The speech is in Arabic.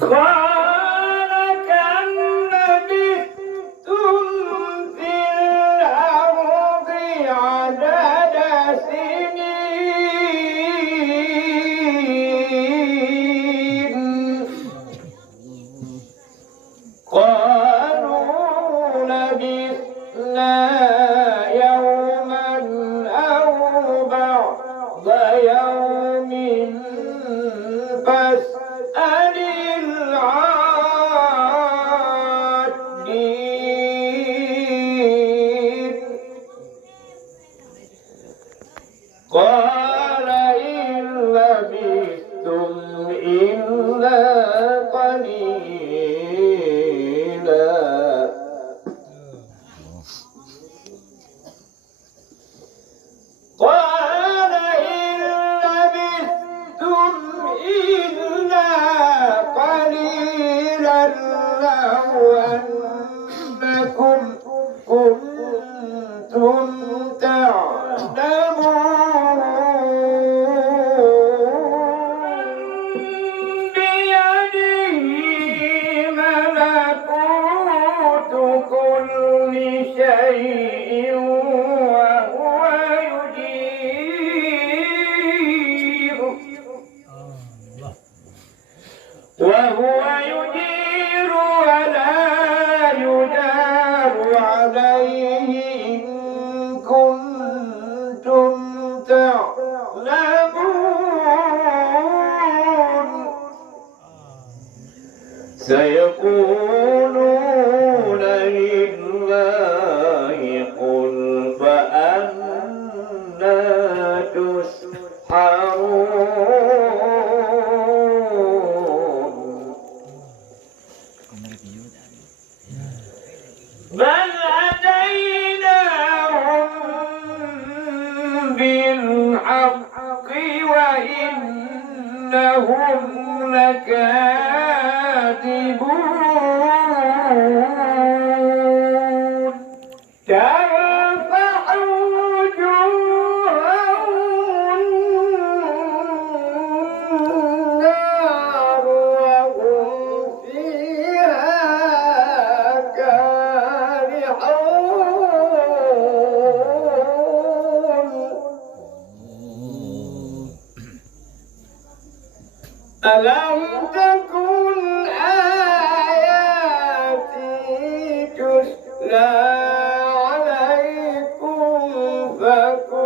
قال كم لبثتم في الأرض عدد سنين قالوا لبثنا يوما أو بعض يوم فاسأل العادين قال إن لبثتم إلا قليلا قال إن لبثتم إلا قليلا لو أنكم كنتم تعلمون بيده ملكوت كل شيء وهو يجير ولا يجار عليه إن كنتم تعلمون سيقولون لله قل فأنى تسحرون بل أتيناهم بالحق وإنهم لكاذبون ترفع وجوههم النار وهم فيها ألم تكن آياتي تتلى عليكم فكنتم